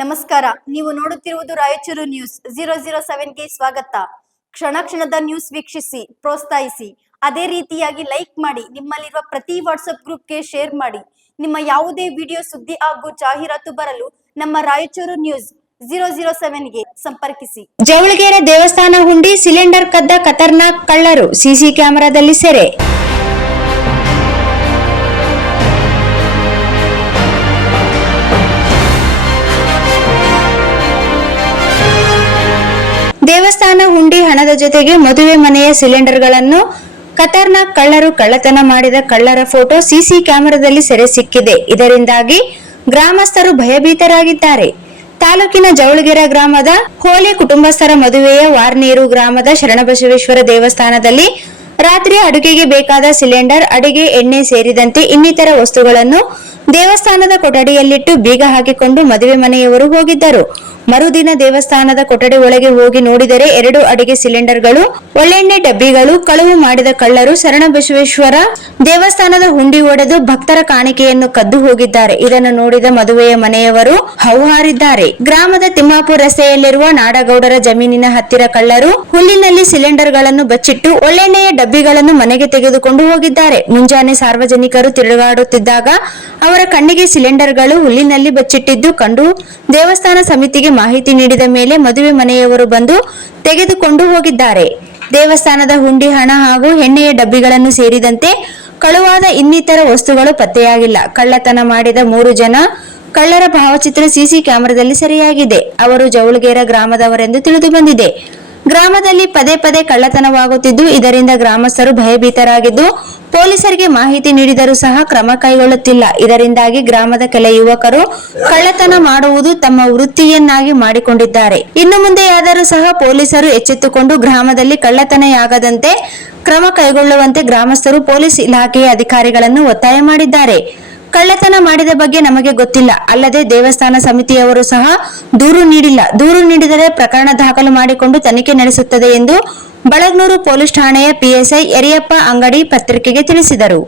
ನಮಸ್ಕಾರ. ನೀವು ನೋಡುತ್ತಿರುವುದು ರಾಯಚೂರು ನ್ಯೂಸ್ 007ಗೆ ಸ್ವಾಗತ. ಕ್ಷಣ ಕ್ಷಣದ ನ್ಯೂಸ್ ವೀಕ್ಷಿಸಿ, ಪ್ರೋತ್ಸಾಹಿಸಿ. ಅದೇ ರೀತಿಯಾಗಿ ಲೈಕ್ ಮಾಡಿ, ನಿಮ್ಮಲ್ಲಿರುವ ಪ್ರತಿ ವಾಟ್ಸ್ಆಪ್ ಗ್ರೂಪ್ಗೆ ಶೇರ್ ಮಾಡಿ. ನಿಮ್ಮ ಯಾವುದೇ ವಿಡಿಯೋ, ಸುದ್ದಿ ಹಾಗೂ ಜಾಹೀರಾತು ಬರಲು ನಮ್ಮ ರಾಯಚೂರು ನ್ಯೂಸ್ 007ಗೆ ಸಂಪರ್ಕಿಸಿ. ಜವಳಗೆರೆ ದೇವಸ್ಥಾನ ಹುಂಡಿ ಸಿಲಿಂಡರ್ ಕದ್ದ ಖತರ್ನಾಕ್ ಕಳ್ಳರು ಸಿಸಿ ಕ್ಯಾಮೆರಾದಲ್ಲಿ ಸೆರೆ. ದೇವಸ್ಥಾನ ಹುಂಡಿ ಹಣದ ಜೊತೆಗೆ ಮದುವೆ ಮನೆಯ ಸಿಲಿಂಡರ್ಗಳನ್ನು ಖತರ್ನಾಕ್ ಕಳ್ಳರು ಕಳ್ಳತನ ಮಾಡಿದ ಕಳ್ಳರ ಫೋಟೋ ಸಿಸಿ ಕ್ಯಾಮೆರಾದಲ್ಲಿ ಸೆರೆ ಸಿಕ್ಕಿದೆ. ಇದರಿಂದಾಗಿ ಗ್ರಾಮಸ್ಥರು ಭಯಭೀತರಾಗಿದ್ದಾರೆ. ತಾಲೂಕಿನ ಜವಳಗೆರೆ ಗ್ರಾಮದ ಹೋಲಿ ಕುಟುಂಬಸ್ಥರ ಮದುವೆಯ ವಾರ್ನೀರು ಗ್ರಾಮದ ಶರಣಬಸವೇಶ್ವರ ದೇವಸ್ಥಾನದಲ್ಲಿ ರಾತ್ರಿ ಅಡುಗೆಗೆ ಬೇಕಾದ ಸಿಲಿಂಡರ್, ಅಡುಗೆ ಎಣ್ಣೆ ಸೇರಿದಂತೆ ಇನ್ನಿತರ ವಸ್ತುಗಳನ್ನು ದೇವಸ್ಥಾನದ ಕೊಠಡಿಯಲ್ಲಿಟ್ಟು ಬೀಗ ಹಾಕಿಕೊಂಡು ಮದುವೆ ಮನೆಯವರು ಹೋಗಿದ್ದರು. ಮರುದಿನ ದೇವಸ್ಥಾನದ ಕೊಠಡಿ ಒಳಗೆ ಹೋಗಿ ನೋಡಿದರೆ 2 ಅಡಿಗೆ ಸಿಲಿಂಡರ್ಗಳು, ಒಳ್ಳೆಣ್ಣೆ ಡಬ್ಬಿಗಳು ಕಳವು ಮಾಡಿದ ಕಳ್ಳರು ಶರಣಬಸವೇಶ್ವರ ದೇವಸ್ಥಾನದ ಹುಂಡಿ ಒಡೆದು ಭಕ್ತರ ಕಾಣಿಕೆಯನ್ನು ಕದ್ದು ಹೋಗಿದ್ದಾರೆ. ಇದನ್ನು ನೋಡಿದ ಮದುವೆಯ ಮನೆಯವರು ಹೌಹಾರಿದ್ದಾರೆ. ಗ್ರಾಮದ ತಿಮ್ಮಾಪುರ ರಸ್ತೆಯಲ್ಲಿರುವ ನಾಡಗೌಡರ ಜಮೀನಿನ ಹತ್ತಿರ ಕಳ್ಳರು ಹುಲ್ಲಿನಲ್ಲಿ ಸಿಲಿಂಡರ್ಗಳನ್ನು ಬಚ್ಚಿಟ್ಟು ಒಳ್ಳೆಣ್ಣೆಯ ಡಬ್ಬಿಗಳನ್ನು ಮನೆಗೆ ತೆಗೆದುಕೊಂಡು ಹೋಗಿದ್ದಾರೆ. ಮುಂಜಾನೆ ಸಾರ್ವಜನಿಕರು ತಿರುಗಾಡುತ್ತಿದ್ದಾಗ ಅವರ ಕಣ್ಣಿಗೆ ಸಿಲಿಂಡರ್ಗಳು ಹುಲ್ಲಿನಲ್ಲಿ ಬಚ್ಚಿಟ್ಟಿದ್ದು ಕಂಡು ದೇವಸ್ಥಾನ ಸಮಿತಿಗೆ ಮಾಹಿತಿ ನೀಡಿದ ಮೇಲೆ ಮದುವೆ ಮನೆಯವರು ಬಂದು ತೆಗೆದುಕೊಂಡು ಹೋಗಿದ್ದಾರೆ. ದೇವಸ್ಥಾನದ ಹುಂಡಿ ಹಣ ಹಾಗೂ ಎಣ್ಣೆಯ ಡಬ್ಬಿಗಳನ್ನು ಸೇರಿದಂತೆ ಕಳುವಾದ ಇನ್ನಿತರ ವಸ್ತುಗಳು ಪತ್ತೆಯಾಗಿಲ್ಲ. ಕಳ್ಳತನ ಮಾಡಿದ 3 ಜನ ಕಳ್ಳರ ಭಾವಚಿತ್ರ ಸಿಸಿ ಕ್ಯಾಮೆರಾದಲ್ಲಿ ಸೆರೆಯಾಗಿದೆ. ಅವರು ಜವಳಗೆರೆ ಗ್ರಾಮದವರೆಂದು ತಿಳಿದು ಬಂದಿದೆ. ಗ್ರಾಮದಲ್ಲಿ ಪದೇ ಪದೇ ಕಳ್ಳತನವಾಗುತ್ತಿದ್ದು ಇದರಿಂದ ಗ್ರಾಮಸ್ಥರು ಭಯಭೀತರಾಗಿದ್ದು ಪೊಲೀಸರಿಗೆ ಮಾಹಿತಿ ನೀಡಿದರೂ ಸಹ ಕ್ರಮ ಕೈಗೊಳ್ಳುತ್ತಿಲ್ಲ. ಇದರಿಂದಾಗಿ ಗ್ರಾಮದ ಕೆಲ ಯುವಕರು ಕಳ್ಳತನ ಮಾಡುವುದು ತಮ್ಮ ವೃತ್ತಿಯನ್ನಾಗಿ ಮಾಡಿಕೊಂಡಿದ್ದಾರೆ. ಇನ್ನು ಮುಂದೆಯಾದರೂ ಸಹ ಪೊಲೀಸರು ಎಚ್ಚೆತ್ತುಕೊಂಡು ಗ್ರಾಮದಲ್ಲಿ ಕಳ್ಳತನವಾಗದಂತೆ ಕ್ರಮ ಕೈಗೊಳ್ಳುವಂತೆ ಗ್ರಾಮಸ್ಥರು ಪೊಲೀಸ್ ಇಲಾಖೆಯ ಅಧಿಕಾರಿಗಳನ್ನು ಒತ್ತಾಯ ಮಾಡಿದ್ದಾರೆ. ಕಳ್ಳತನ ಮಾಡಿದ ಬಗ್ಗೆ ನಮಗೆ ಗೊತ್ತಿಲ್ಲ, ಅಲ್ಲದೆ ದೇವಸ್ಥಾನ ಸಮಿತಿಯವರು ಸಹ ದೂರು ನೀಡಿಲ್ಲ. ದೂರು ನೀಡಿದರೆ ಪ್ರಕರಣ ದಾಖಲು ಮಾಡಿಕೊಂಡು ತನಿಖೆ ನಡೆಸುತ್ತದೆ ಎಂದು ಬಳಗ್ನೂರು ಪೊಲೀಸ್ ಠಾಣೆಯ ಪಿಎಸ್ಐ ಯರಿಯಪ್ಪ ಅಂಗಡಿ ಪತ್ರಿಕೆಗೆ ತಿಳಿಸಿದರು.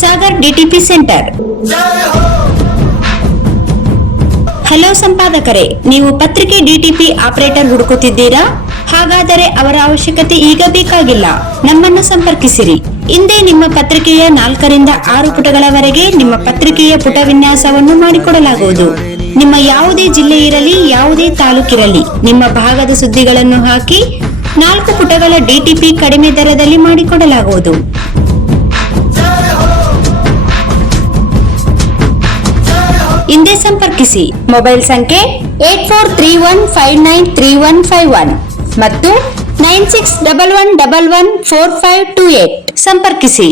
Sagar DTP centre. ಹಲೋ ಸಂಪಾದಕರೇ, ನೀವು ಪತ್ರಿಕೆ ಡಿಟಿಪಿ ಆಪರೇಟರ್ ಹುಡುಕುತ್ತಿದ್ದೀರಾ? ಹಾಗಾದರೆ ಅವರ ಅವಶ್ಯಕತೆ ಈಗ ಬೇಕಾಗಿಲ್ಲ. ನಮ್ಮನ್ನು ಸಂಪರ್ಕಿಸಿರಿ. ಇಂದೇ ನಿಮ್ಮ ಪತ್ರಿಕೆಯ 4 ರಿಂದ 6 ಪುಟಗಳವರೆಗೆ ನಿಮ್ಮ ಪತ್ರಿಕೆಯ ಪುಟ ವಿನ್ಯಾಸವನ್ನು ಮಾಡಿಕೊಡಲಾಗುವುದು. ನಿಮ್ಮ ಯಾವುದೇ ಜಿಲ್ಲೆ ಇರಲಿ, ಯಾವುದೇ ತಾಲೂಕಿರಲಿ, ನಿಮ್ಮ ಭಾಗದ ಸುದ್ದಿಗಳನ್ನು ಹಾಕಿ 4 ಪುಟಗಳ ಡಿಟಿಪಿ ಕಡಿಮೆ ದರದಲ್ಲಿ ಮಾಡಿಕೊಡಲಾಗುವುದು. ಹಿಂದೆ ಸಂಪರ್ಕಿಸಿ. ಮೊಬೈಲ್ ಸಂಖ್ಯೆ 8431593151 ಮತ್ತು 9611114528 ಸಂಪರ್ಕಿಸಿ.